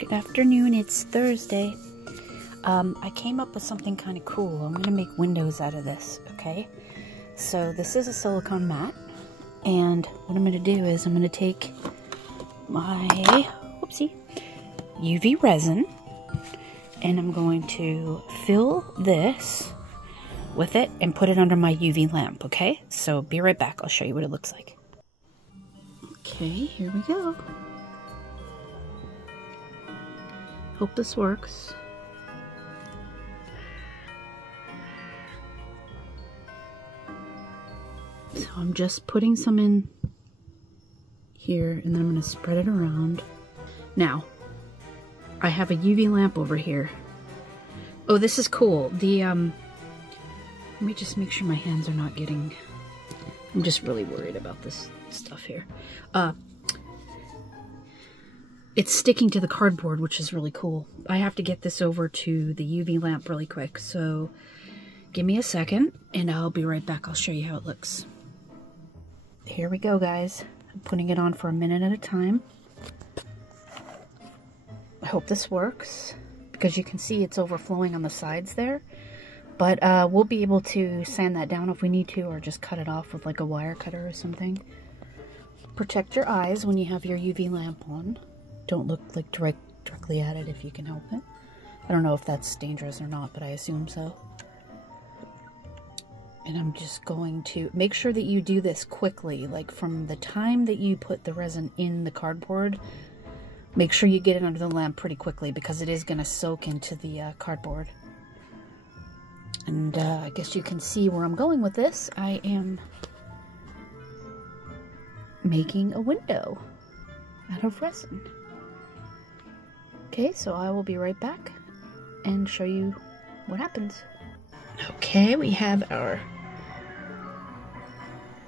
Good afternoon, it's Thursday. I came up with something kind of cool. I'm gonna make windows out of this, okay? So this is a silicone mat, and what I'm gonna do is I'm gonna take my, whoopsie, UV resin, and I'm going to fill this with it and put it under my UV lamp, okay? So be right back, I'll show you what it looks like. Okay, here we go. Hope this works. So I'm just putting some in here, and then I'm going to spread it around. Now, I have a UV lamp over here. Oh, this is cool. Let me just make sure my hands are not getting... I'm just really worried about this stuff here. It's sticking to the cardboard, which is really cool. I have to get this over to the UV lamp really quick, so give me a second, and I'll be right back. I'll show you how it looks. Here we go, guys. I'm putting it on for a minute at a time. I hope this works, because you can see it's overflowing on the sides there. But we'll be able to sand that down if we need to, or just cut it off with like a wire cutter or something. Protect your eyes when you have your UV lamp on. Don't look like directly at it if you can help it. I don't know if that's dangerous or not, but I assume so. And I'm just going to make sure that you do this quickly, like from the time that you put the resin in the cardboard. Make sure you get it under the lamp pretty quickly, because it is going to soak into the cardboard. And I guess you can see where I'm going with this. I am making a window out of resin. Okay, so I will be right back and show you what happens. Okay, we have our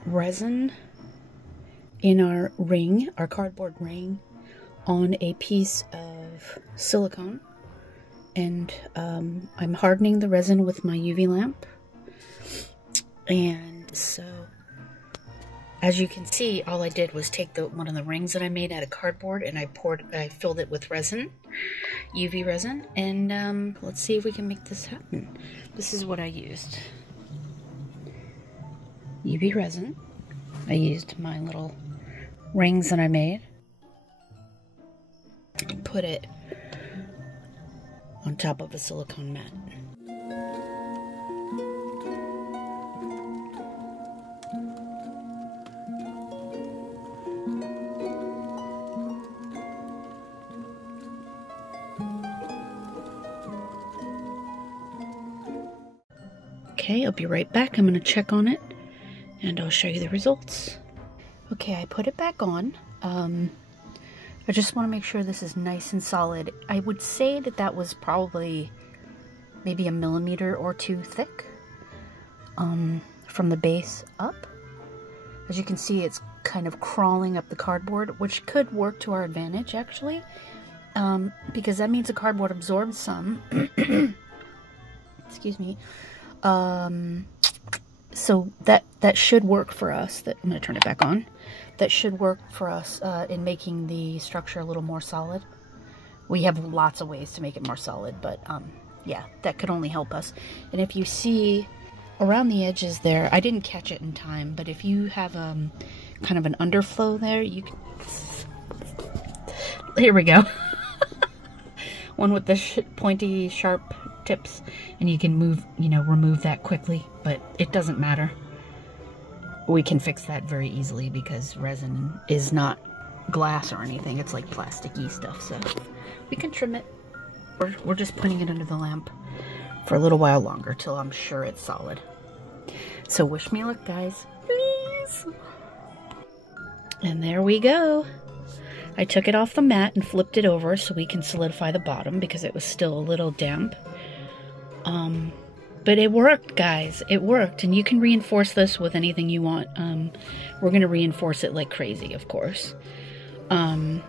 resin in our ring, our cardboard ring, on a piece of silicone. And I'm hardening the resin with my UV lamp. And so, as you can see, all I did was take one of the rings that I made out of cardboard, and I filled it with resin, UV resin, and let's see if we can make this happen. This is what I used. UV resin. I used my little rings that I made. And put it on top of a silicone mat. Okay, I'll be right back. I'm going to check on it, and I'll show you the results. Okay, I put it back on. I just want to make sure this is nice and solid. I would say that that was probably maybe 1 millimeter or 2 thick from the base up. As you can see, it's kind of crawling up the cardboard, which could work to our advantage, actually, because that means the cardboard absorbs some. Excuse me. So that should work for us. I'm going to turn it back on. That should work for us in making the structure a little more solid. We have lots of ways to make it more solid, but yeah, that could only help us. And if you see around the edges there, I didn't catch it in time, but if you have kind of an underflow there, you can... Here we go. One with the pointy, sharp tips, and you can remove that quickly, but it doesn't matter. We can fix that very easily, because resin is not glass or anything. It's like plasticky stuff, so we can trim it. We're just putting it under the lamp for a little while longer till I'm sure it's solid. So wish me luck, guys. Please. And there we go. I took it off the mat and flipped it over so we can solidify the bottom, because it was still a little damp. But it worked, guys. It worked, and you can reinforce this with anything you want. We're going to reinforce it like crazy, of course. You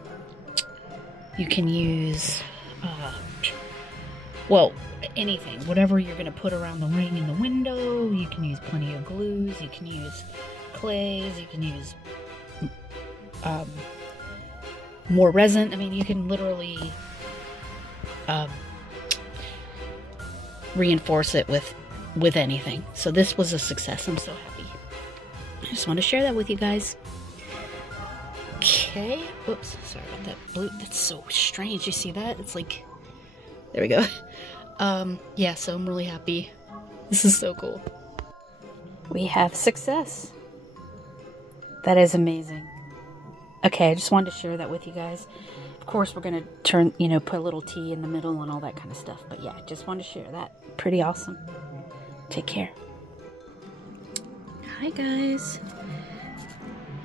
can use, well, anything. Whatever you're going to put around the ring in the window. You can use plenty of glues. You can use clays. You can use more resin. I mean, you can literally reinforce it with anything. So this was a success. I'm so happy. I just want to share that with you guys. Okay. Oops. Sorry about that blue. That's so strange. You see that? It's like, there we go. Yeah, so I'm really happy. This is so cool. We have success. That is amazing. Okay, I just wanted to share that with you guys. Of course, we're going to turn, you know, put a little T in the middle and all that kind of stuff. But yeah, just wanted to share that. Pretty awesome. Take care. Hi, guys.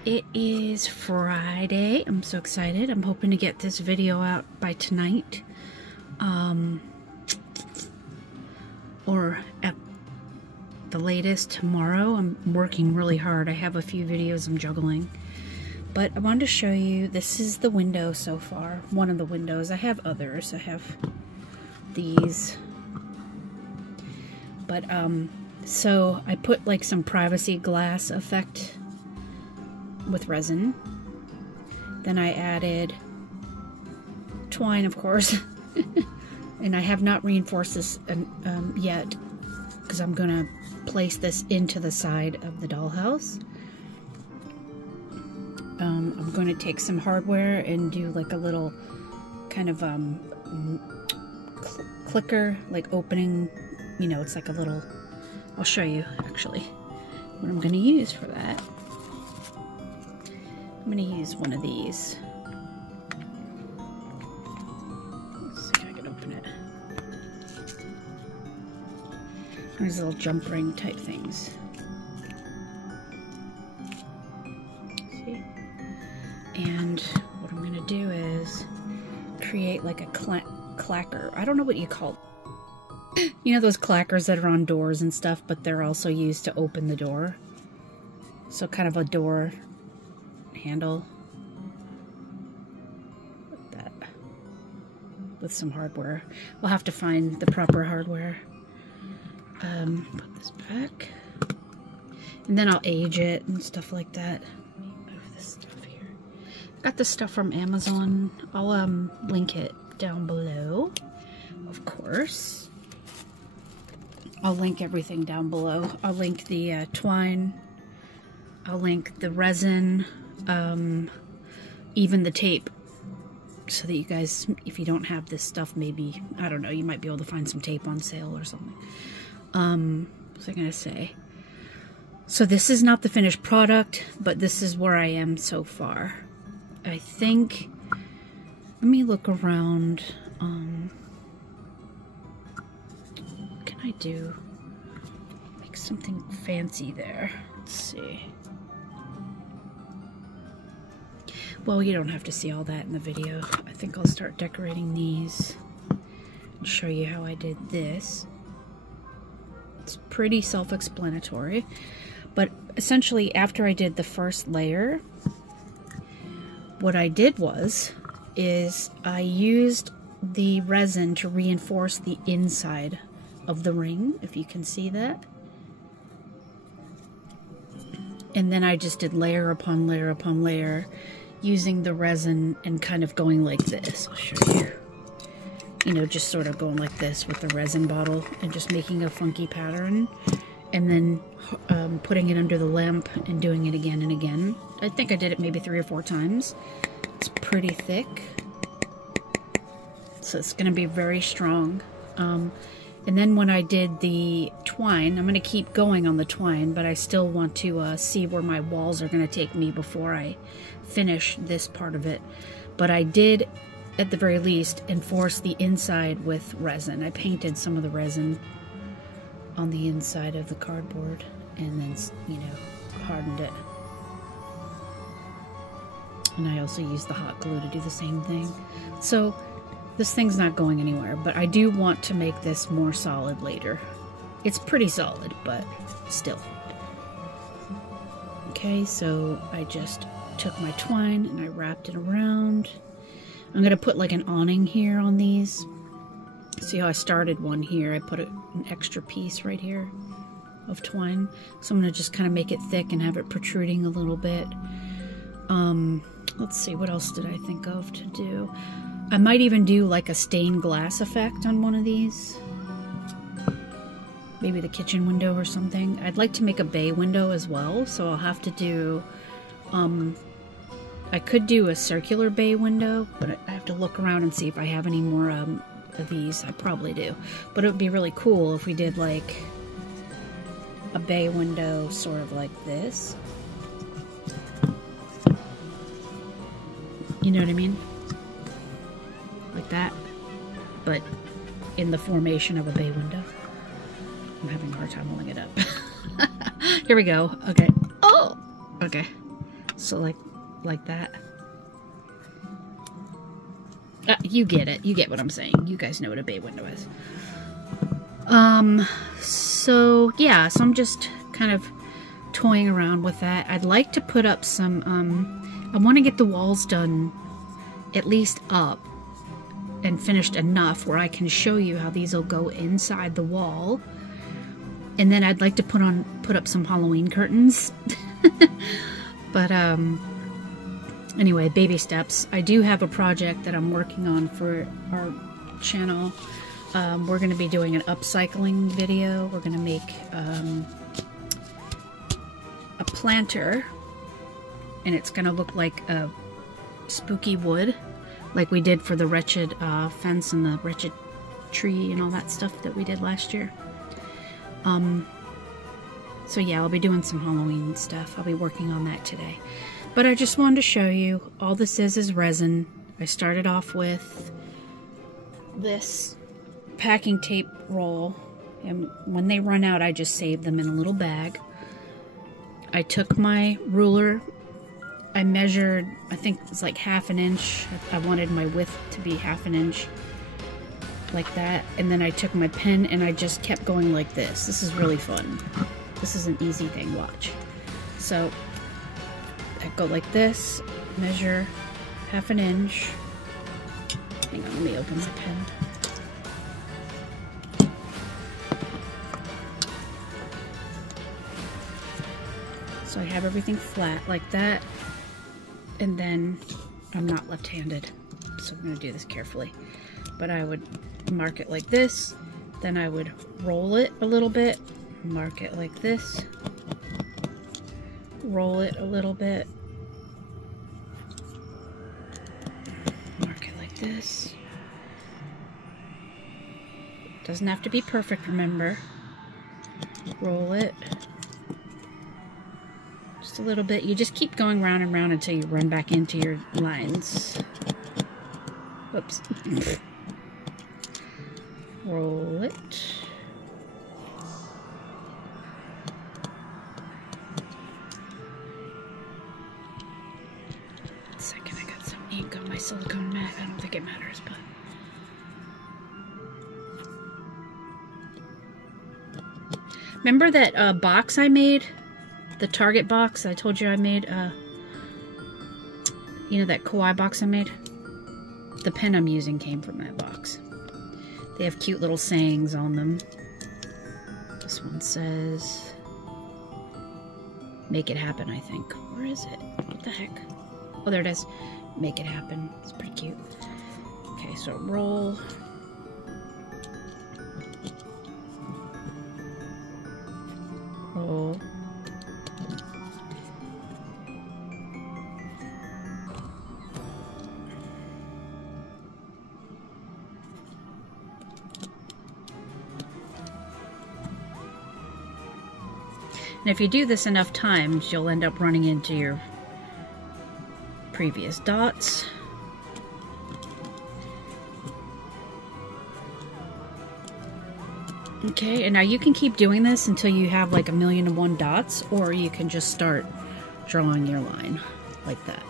It is Friday. I'm so excited. I'm hoping to get this video out by tonight. Or at the latest tomorrow. I'm working really hard. I have a few videos I'm juggling. But I wanted to show you, this is the window so far. One of the windows. I have others. I have these. But, so I put like some privacy glass effect with resin. Then I added twine, of course. And I have not reinforced this yet, because I'm going to place this into the side of the dollhouse. I'm going to take some hardware and do like a little kind of clicker, like opening, you know, it's like a little, I'll show you actually what I'm going to use for that. I'm going to use one of these. Let's see if I can open it. There's little jump ring type things. See? And what I'm going to do is create like a clacker. I don't know what you call it. You know those clackers that are on doors and stuff, but they're also used to open the door. So kind of a door handle. Like that. With some hardware. We'll have to find the proper hardware. Put this back. And then I'll age it and stuff like that. Let me move this stuff here. I got this stuff from Amazon. I'll link it down below. Of course. I'll link everything down below. I'll link the twine. I'll link the resin. Even the tape. So that you guys, if you don't have this stuff, maybe, I don't know, you might be able to find some tape on sale or something. What was I gonna say? So this is not the finished product, but this is where I am so far. I think, let me look around. What can I do? Make something fancy there. Let's see. Well, you don't have to see all that in the video. I think I'll start decorating these and show you how I did this. It's pretty self-explanatory, but essentially after I did the first layer, what I did is I used the resin to reinforce the inside of the ring, if you can see that. And then I just did layer upon layer upon layer, using the resin and kind of going like this. I'll show you. You know, just sort of going like this with the resin bottle and just making a funky pattern. And then putting it under the lamp and doing it again and again. I think I did it maybe 3 or 4 times. It's pretty thick. So it's going to be very strong. And then when I did the twine, I'm going to keep going on the twine, but I still want to see where my walls are going to take me before I finish this part of it. But I did, at the very least, enforce the inside with resin. I painted some of the resin on the inside of the cardboard and then, you know, hardened it. And I also used the hot glue to do the same thing. So this thing's not going anywhere, but I do want to make this more solid later. It's pretty solid, but still. Okay, so I just took my twine and I wrapped it around. I'm going to put like an awning here on these. See how I started one here? I put an extra piece right here of twine. So I'm going to just kind of make it thick and have it protruding a little bit. Let's see, what else did I think of to do? I might even do like a stained glass effect on one of these. Maybe the kitchen window or something. I'd like to make a bay window as well, so I'll have to do, I could do a circular bay window, but I have to look around and see if I have any more of these. I probably do. But it would be really cool if we did like a bay window sort of like this. You know what I mean? Like that. But in the formation of a bay window. I'm having a hard time holding it up. Here we go. Okay. Oh! Okay. So like that. You get it. You get what I'm saying. You guys know what a bay window is. So yeah, so I'm just kind of toying around with that. I'd like to put up some, I want to get the walls done at least up and finished enough where I can show you how these will go inside the wall. And then I'd like to put up some Halloween curtains. But anyway, baby steps. I do have a project that I'm working on for our channel. We're going to be doing an upcycling video. We're going to make a planter, and it's going to look like a spooky wood, like we did for the wretched fence and the wretched tree and all that stuff that we did last year. So yeah, I'll be doing some Halloween stuff. I'll be working on that today. But I just wanted to show you, all this is resin. I started off with this packing tape roll, and when they run out, I just save them in a little bag. I took my ruler, I measured, I think it's like 1/2 inch. I wanted my width to be 1/2 inch. Like that, and then I took my pen and I just kept going like this. This is really fun. This is an easy thing, watch. So I go like this, measure 1/2 inch. Hang on, let me open my pen. So I have everything flat like that, and then I'm not left-handed, so I'm gonna do this carefully. But I would mark it like this, then I would roll it a little bit, mark it like this, roll it a little bit, mark it like this. Doesn't have to be perfect, remember. Roll it just a little bit. You just keep going round and round until you run back into your lines. Whoops. Roll it. Second, I got some ink on my silicone mat. I don't think it matters, but remember that box I made? The Target box I told you I made? You know that kawaii box I made? The pen I'm using came from that box. They have cute little sayings on them. This one says, make it happen, I think. Where is it? What the heck? Oh, there it is. Make it happen. It's pretty cute. Okay, so roll. Roll. And if you do this enough times, you'll end up running into your previous dots. Okay, and now you can keep doing this until you have like 1,000,001 dots, or you can just start drawing your line like that.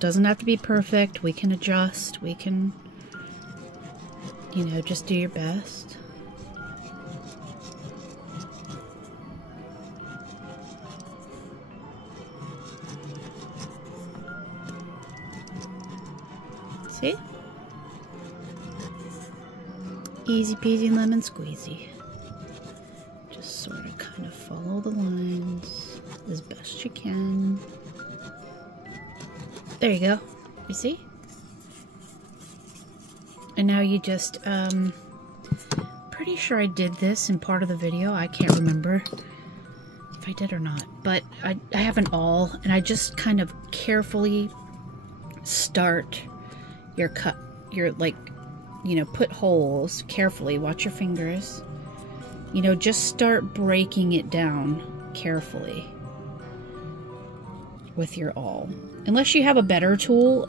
Doesn't have to be perfect. We can adjust. We can, you know, just do your best. See? Easy peasy lemon squeezy. Just sort of kind of follow the lines as best you can. There you go. You see? And now you just, pretty sure I did this in part of the video. I can't remember if I did or not. But I have an awl, and I just kind of carefully start your cut, your, like, you know, put holes carefully. Watch your fingers. You know, just start breaking it down carefully with your awl. Unless you have a better tool,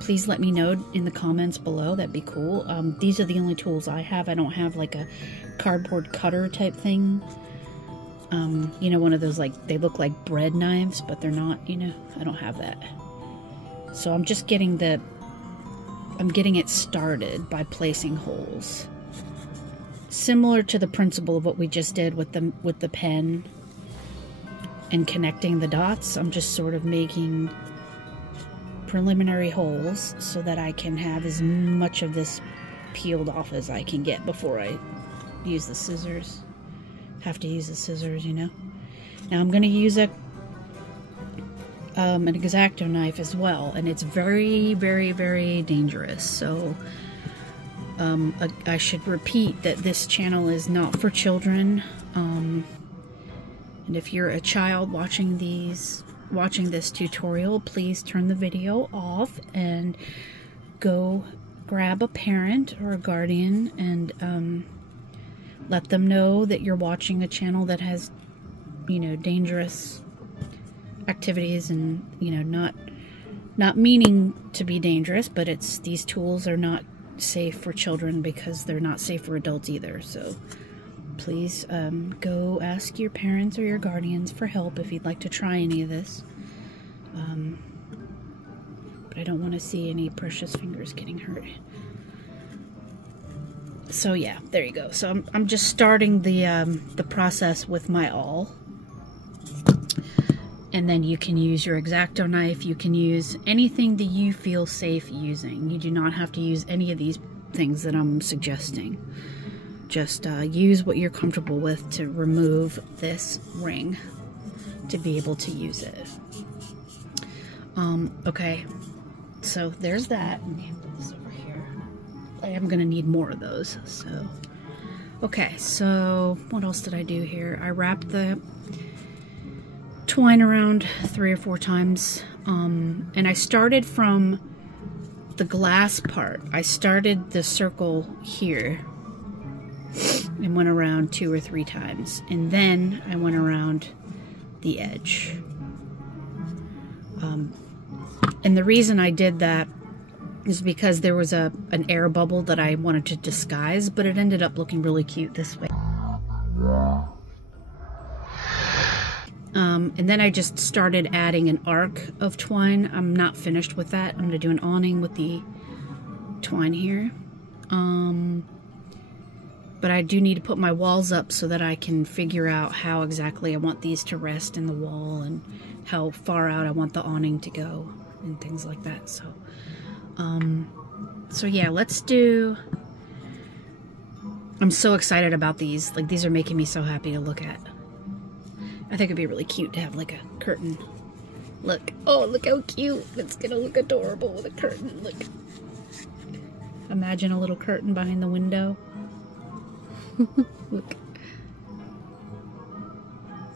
please let me know in the comments below. That'd be cool. These are the only tools I have. I don't have like a cardboard cutter type thing. You know, one of those, like, they look like bread knives, but they're not, you know. I don't have that. So I'm just getting it started by placing holes. Similar to the principle of what we just did with the pen and connecting the dots. I'm just sort of making preliminary holes so that I can have as much of this peeled off as I can get before I use the scissors. Have to use the scissors, you know. Now I'm going to use an X-Acto knife as well, and it's very, very, very dangerous. So I should repeat that this channel is not for children. And if you're a child watching this tutorial, please turn the video off and go grab a parent or a guardian and let them know that you're watching a channel that has, you know, dangerous activities and, you know, not meaning to be dangerous, but these tools are not safe for children because they're not safe for adults either. So please go ask your parents or your guardians for help if you'd like to try any of this. But I don't want to see any precious fingers getting hurt. So yeah, there you go. So I'm just starting the process with my awl. And then you can use your X-Acto knife. You can use anything that you feel safe using. You do not have to use any of these things that I'm suggesting. Just use what you're comfortable with to remove this ring to be able to use it. Okay, so there's that. Let me put this over here. I am going to need more of those. So, okay, so what else did I do here? I wrapped the twine around 3 or 4 times, and I started from the glass part. I started the circle here and went around 2 or 3 times, and then I went around the edge. And the reason I did that is because there was an air bubble that I wanted to disguise, but it ended up looking really cute this way. And then I just started adding an arc of twine. I'm not finished with that. I'm going to do an awning with the twine here. But I do need to put my walls up so that I can figure out how exactly I want these to rest in the wall and how far out I want the awning to go and things like that. So, so yeah, let's do... I'm so excited about these. Like, these are making me so happy to look at. I think it'd be really cute to have like a curtain. Look. Oh, look how cute. It's gonna look adorable with a curtain. Look. Imagine a little curtain behind the window. Look.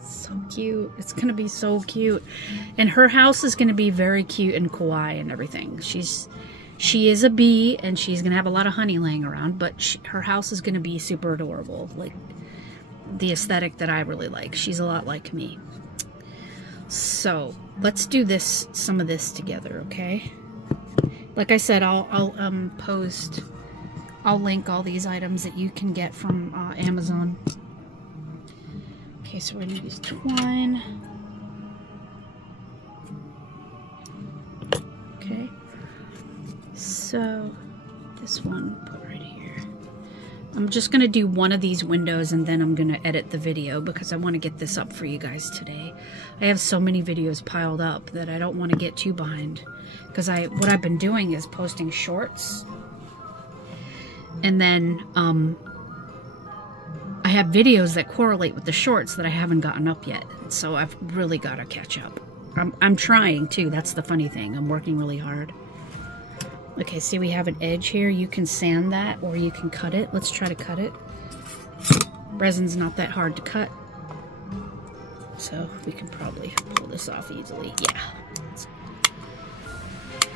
So cute. It's gonna be so cute. And her house is gonna be very cute and kawaii and everything. She is a bee and she's gonna have a lot of honey laying around, but her house is gonna be super adorable. Like, the aesthetic that I really like. She's a lot like me. So let's do some of this together, okay? Like I said, I'll link all these items that you can get from Amazon. Okay, so we're gonna use twine. Okay. So this one, put right here. I'm just going to do one of these windows and then I'm going to edit the video because I want to get this up for you guys today. I have so many videos piled up that I don't want to get too behind. Because what I've been doing is posting shorts. And then I have videos that correlate with the shorts that I haven't gotten up yet. So I've really got to catch up. I'm trying too. That's the funny thing. I'm working really hard. Okay, see we have an edge here. You can sand that or you can cut it. Let's try to cut it. Resin's not that hard to cut. So we can probably pull this off easily. Yeah.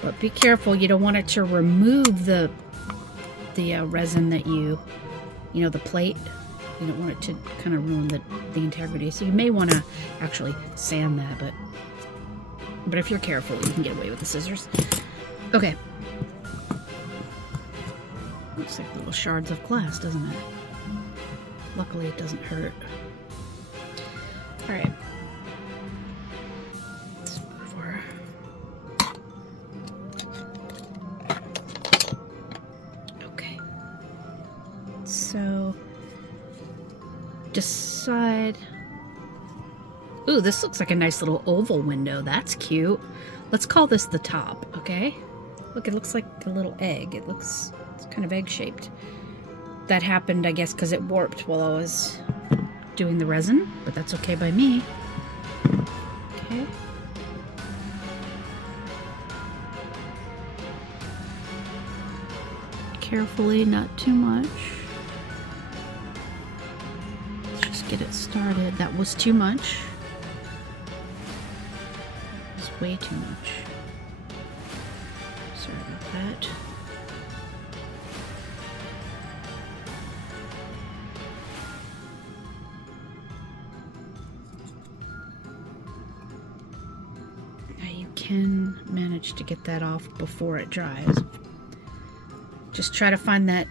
But be careful. You don't want it to remove the resin that you know, the plate. You don't want it to kind of ruin the integrity. So you may want to actually sand that, but if you're careful, you can get away with the scissors. Okay. Looks like little shards of glass, doesn't it? Luckily, it doesn't hurt. All right. Let's move our... Okay. So, decide... Ooh, this looks like a nice little oval window. That's cute. Let's call this the top, okay? Look, it looks like a little egg. It's kind of egg-shaped. That happened, I guess, because it warped while I was doing the resin, but that's okay by me. Okay. Carefully, not too much. Let's just get it started. That was too much. Way too much. Sorry about that. Now you can manage to get that off before it dries. Just try to find that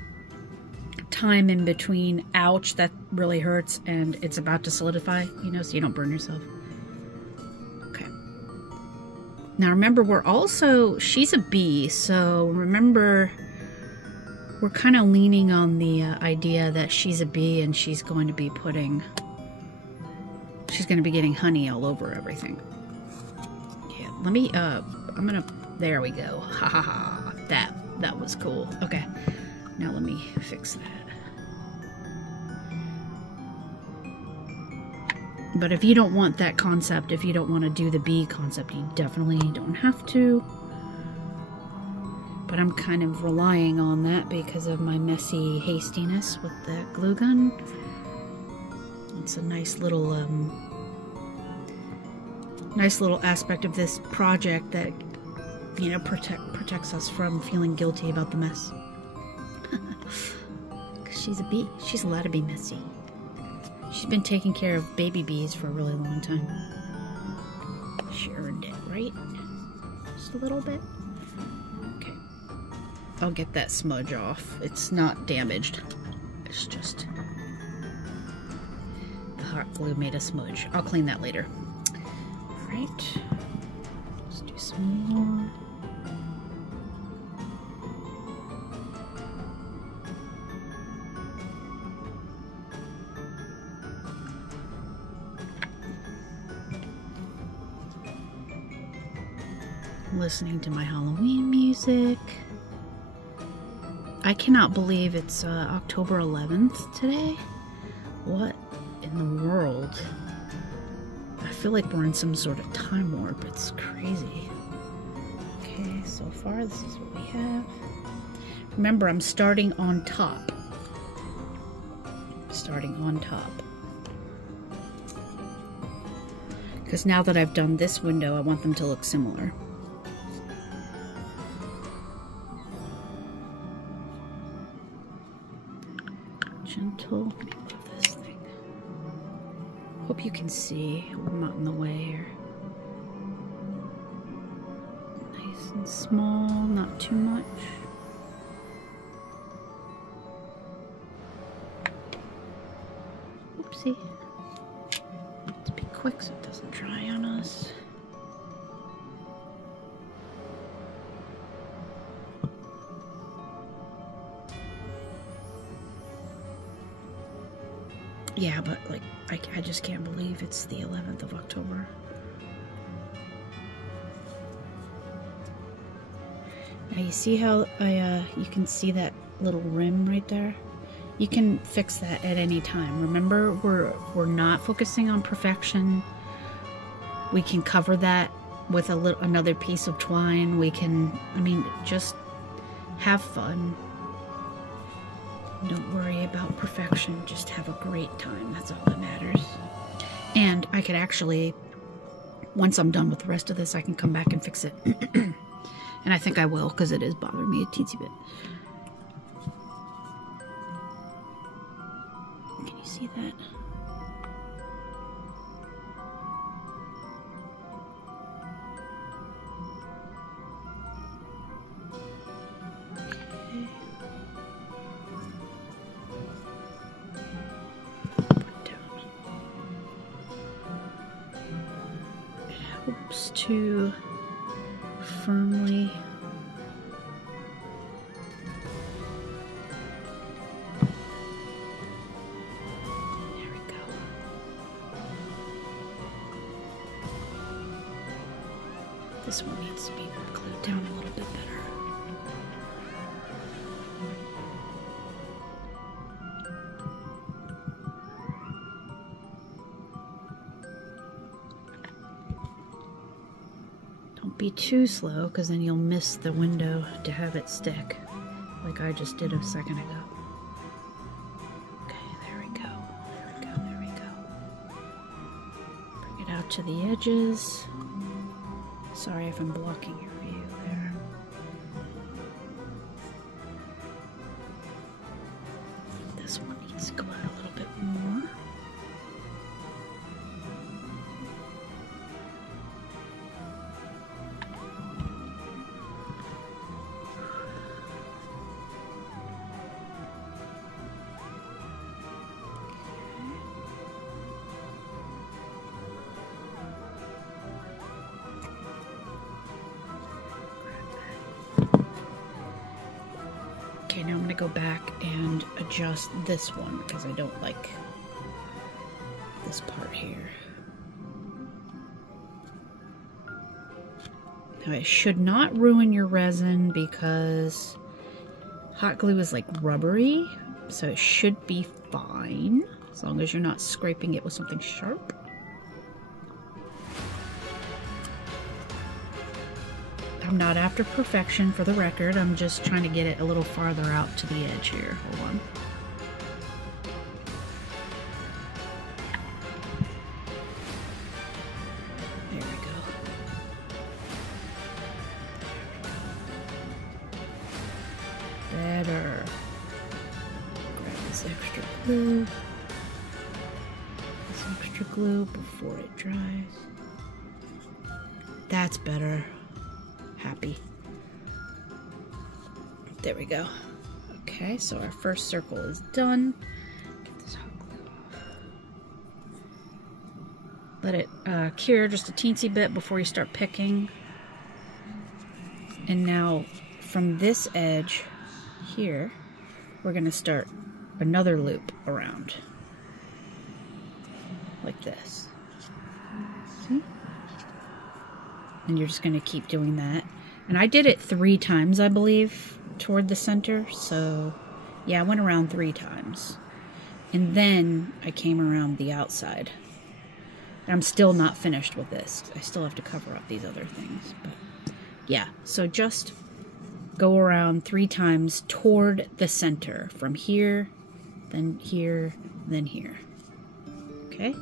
time in between, ouch, that really hurts, and it's about to solidify, you know, so you don't burn yourself. Now remember, she's a bee, so remember, we're kind of leaning on the idea that she's a bee and she's going to be getting honey all over everything. Yeah, let me, there we go. Ha ha ha, that was cool. Okay, now let me fix that. But if you don't want that concept, if you don't want to do the bee concept, you definitely don't have to. But I'm kind of relying on that because of my messy hastiness with that glue gun. It's a nice little aspect of this project that, you know, protects us from feeling guilty about the mess. Because she's a bee. She's allowed to be messy. She's been taking care of baby bees for a really long time. She earned it, right? Just a little bit. Okay. I'll get that smudge off. It's not damaged. It's just the hot glue made a smudge. I'll clean that later. Alright. Let's do some more. Listening to my Halloween music. I cannot believe it's October 11th today. What in the world? I feel like we're in some sort of time warp. It's crazy. Okay, so far this is what we have. Remember, I'm starting on top. Starting on top. Because now that I've done this window, I want them to look similar. Gentle. Let me move this thing. Hope you can see. I'm not in the way here. Nice and small, not too much. Oopsie. Let's be quick so it doesn't dry on us. Yeah, but like, I just can't believe it's the 11th of October. Now you see how you can see that little rim right there? You can fix that at any time. Remember, we're not focusing on perfection. We can cover that with another piece of twine. We can, I mean, just have fun. Don't worry about perfection. Just have a great time. That's all that matters. And I could actually, once I'm done with the rest of this, I can come back and fix it. And I think I will, because it is bothering me a teensy bit. Can you see that? Too firmly. There we go. This one needs to be glued down a little bit better. Be too slow, because then you'll miss the window to have it stick, like I just did a second ago. Okay, there we go. There we go. There we go. Bring it out to the edges. Sorry if I'm blocking your view there. This one needs to go out a little bit more. Okay, now I'm going to go back and adjust this one because I don't like this part here. Now it should not ruin your resin because hot glue is like rubbery, so it should be fine as long as you're not scraping it with something sharp. I'm not after perfection, for the record. I'm just trying to get it a little farther out to the edge here. Hold on. There we go. Better. Grab this extra glue. This extra glue before it dries. That's better. Happy. There we go. Okay, so our first circle is done. Get this hot glue off. Let it cure just a teensy bit before you start picking. And now from this edge here, we're going to start another loop around. Like this. See? And you're just going to keep doing that. And I did it 3 times, I believe, toward the center. So, yeah, I went around 3 times. And then I came around the outside. And I'm still not finished with this. I still have to cover up these other things. But, yeah, so just go around 3 times toward the center. From here, then here, then here. Okay?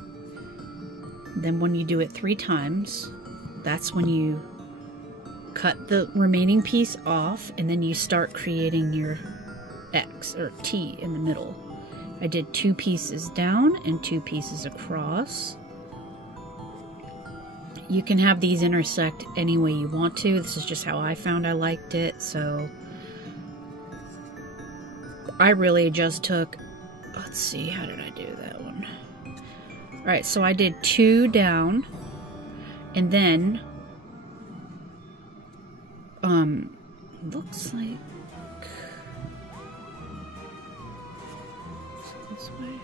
Then when you do it 3 times, that's when you cut the remaining piece off, and then you start creating your X or T in the middle. I did 2 pieces down and 2 pieces across. You can have these intersect any way you want to. This is just how I found I liked it. So I really just took, let's see, how did I do that one? All right, so I did 2 down, and then looks like this way.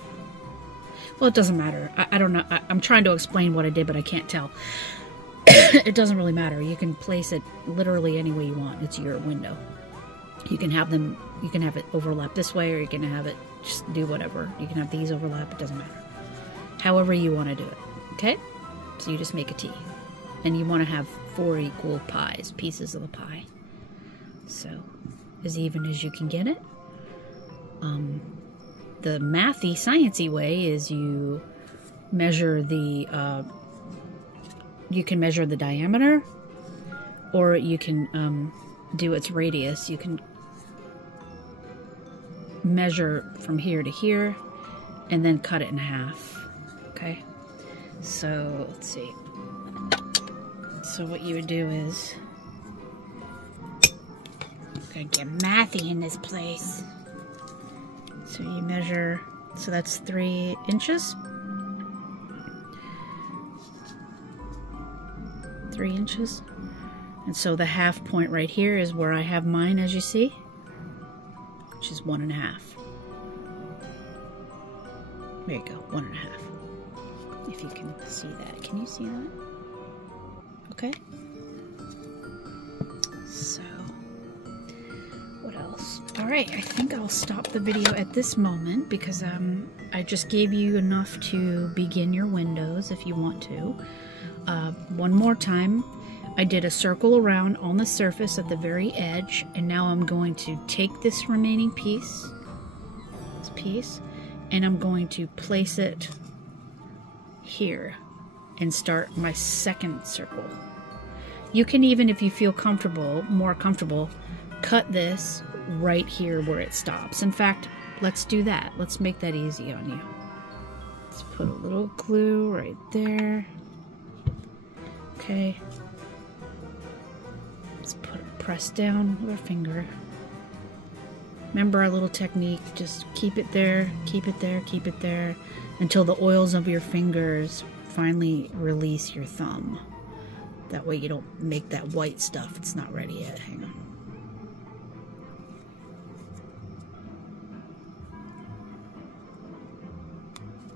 Well, it doesn't matter. I don't know. I'm trying to explain what I did, but I can't tell. It doesn't really matter. You can place it literally any way you want. It's your window. You can have them, you can have it overlap this way, or you can have it just do whatever. You can have these overlap. It doesn't matter. However you want to do it. Okay? So you just make a T. and you want to have 4 equal pieces of the pie. So, as even as you can get it. The mathy, sciencey way is you measure the, you can measure the diameter, or you can do its radius. You can measure from here to here, and then cut it in half. Okay, so let's see. So what you would do is, I'm gonna get mathy in this place. So you measure, so that's 3 inches. 3 inches. And so the half point right here is where I have mine, as you see, which is 1.5. There you go, 1.5. If you can see that. Can you see that? Okay. So, what else? Alright, I think I'll stop the video at this moment because I just gave you enough to begin your windows if you want to. One more time, I did a circle around on the surface at the very edge, and now I'm going to take this remaining piece, and I'm going to place it here and start my second circle. You can even, if you feel comfortable, more comfortable, cut this right here where it stops. In fact, let's do that. Let's make that easy on you. Let's put a little glue right there. Okay. Let's press down with our finger. Remember our little technique, just keep it there, keep it there, keep it there, until the oils of your fingers finally release your thumb. That way you don't make that white stuff. It's not ready yet. Hang on.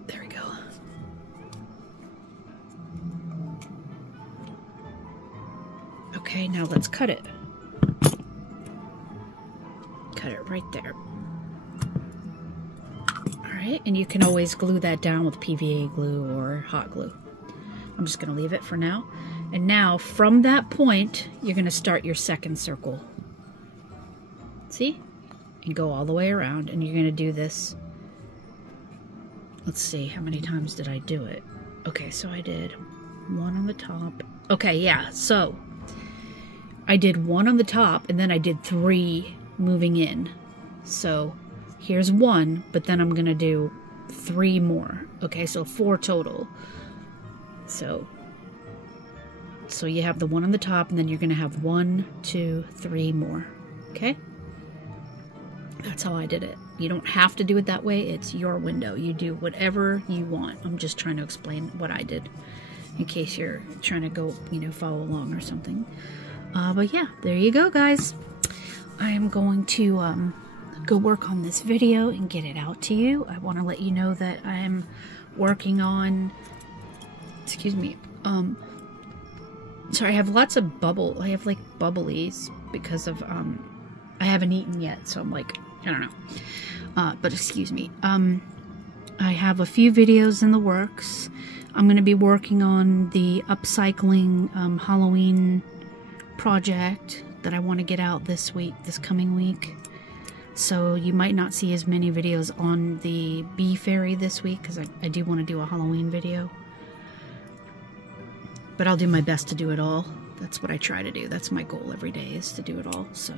There we go. Okay, now let's cut it. Cut it right there. Alright, and you can always glue that down with PVA glue or hot glue. I'm just going to leave it for now. And now, from that point, you're going to start your second circle. See? And go all the way around, and you're going to do this. Let's see, how many times did I do it? Okay, so I did 1 on the top. Okay, yeah, so I did 1 on the top, and then I did 3 moving in. So here's 1, but then I'm going to do 3 more. Okay, so 4 total. So you have the 1 on the top, and then you're going to have 1, 2, 3 more. Okay? That's how I did it. You don't have to do it that way. It's your window. You do whatever you want. I'm just trying to explain what I did in case you're trying to go, follow along or something. But yeah, there you go, guys. I am going to go work on this video and get it out to you. I want to let you know that I'm working on, excuse me, sorry, I have lots of I have like bubblies because of, I haven't eaten yet, so I'm like, I don't know, but excuse me. I have a few videos in the works. I'm going to be working on the upcycling Halloween project that I want to get out this coming week. So you might not see as many videos on the bee fairy this week because I do want to do a Halloween video. But I'll do my best to do it all. That's what I try to do. That's my goal every day, is to do it all. So,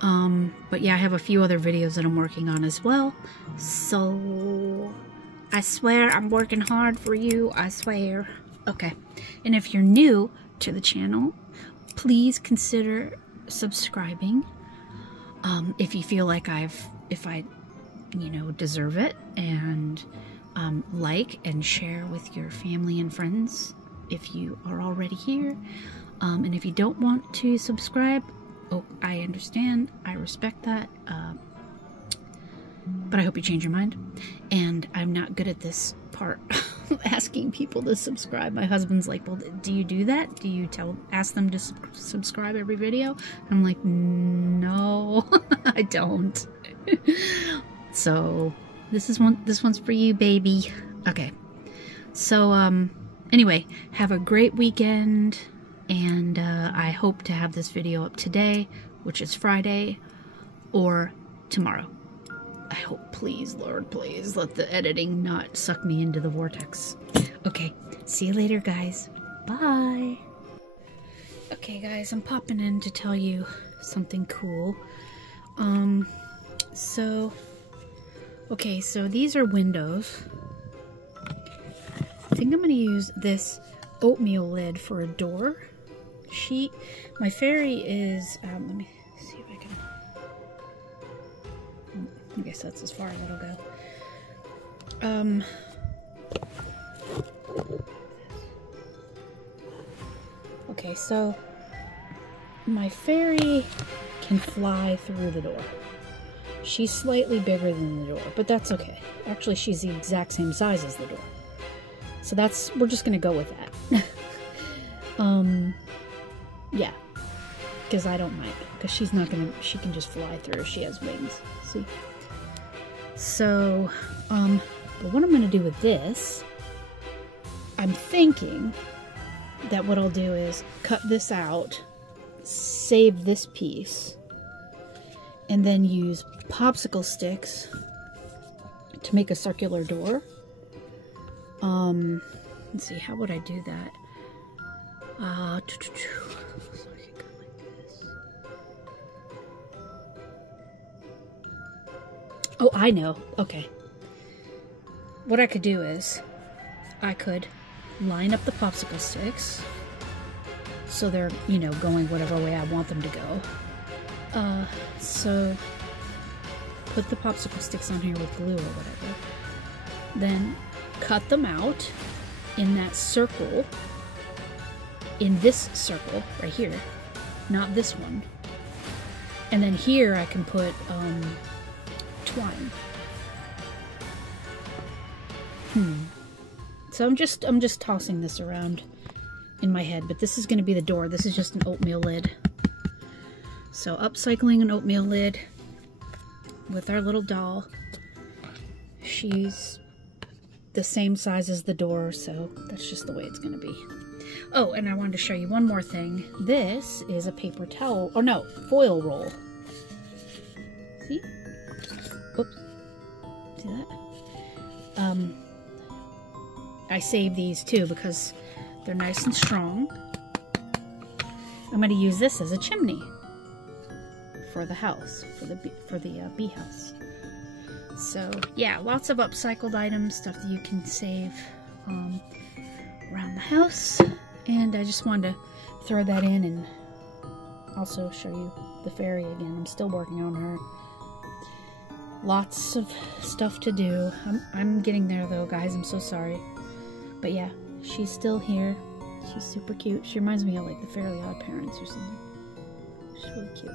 but yeah, I have a few other videos that I'm working on as well. So, I swear I'm working hard for you. I swear. Okay. And if you're new to the channel, please consider subscribing. If you feel like if I deserve it, and like and share with your family and friends if you are already here. And if you don't want to subscribe, oh, I understand. I respect that. But I hope you change your mind. And I'm not good at this part, asking people to subscribe. My husband's like, well, do you do that? Do you ask them to subscribe every video? I'm like, no, I don't. So this one's for you, baby. Okay. So, Anyway, have a great weekend, and I hope to have this video up today, which is Friday, or tomorrow. I hope, please, Lord, please, let the editing not suck me into the vortex. Okay, see you later, guys. Bye. Okay, guys, I'm popping in to tell you something cool. So these are windows. I think I'm going to use this oatmeal lid for a door sheet. My fairy is, let me see if I can, I guess that's as far as it'll go. Okay, so my fairy can fly through the door. She's slightly bigger than the door, but that's okay. Actually, she's the exact same size as the door. So that's, we're just gonna go with that. Yeah, because I don't mind, because she's not gonna, she can just fly through, she has wings, see? So, but what I'm gonna do with this, I'm thinking that what I'll do is cut this out, save this piece, and then use popsicle sticks to make a circular door. Let's see, how would I do that? So I can go like this. Oh, I know. Okay. What I could do is I could line up the popsicle sticks so they're, you know, going whatever way I want them to go. So put the popsicle sticks on here with glue or whatever. Then cut them out in that circle, in this circle right here, not this one. And then here I can put twine. So I'm just tossing this around in my head, but this is going to be the door. This is just an oatmeal lid. So upcycling an oatmeal lid with our little doll. She's the same size as the door, so that's just the way it's going to be. Oh, and I wanted to show you one more thing. This is a paper towel, oh no, foil roll. See? Oops. See that? I save these too because they're nice and strong. I'm going to use this as a chimney for the house, for the bee house. So yeah, lots of upcycled items, stuff that you can save around the house. And I just wanted to throw that in and also show you the fairy again. I'm still working on her. Lots of stuff to do. I'm getting there though, guys. I'm so sorry. But yeah, she's still here. She's super cute. She reminds me of like the Fairly Odd Parents or something. She's really cute.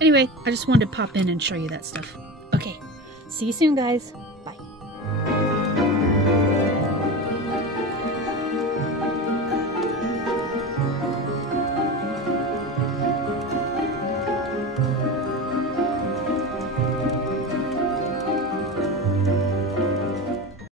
Anyway, I just wanted to pop in and show you that stuff. Okay, see you soon, guys.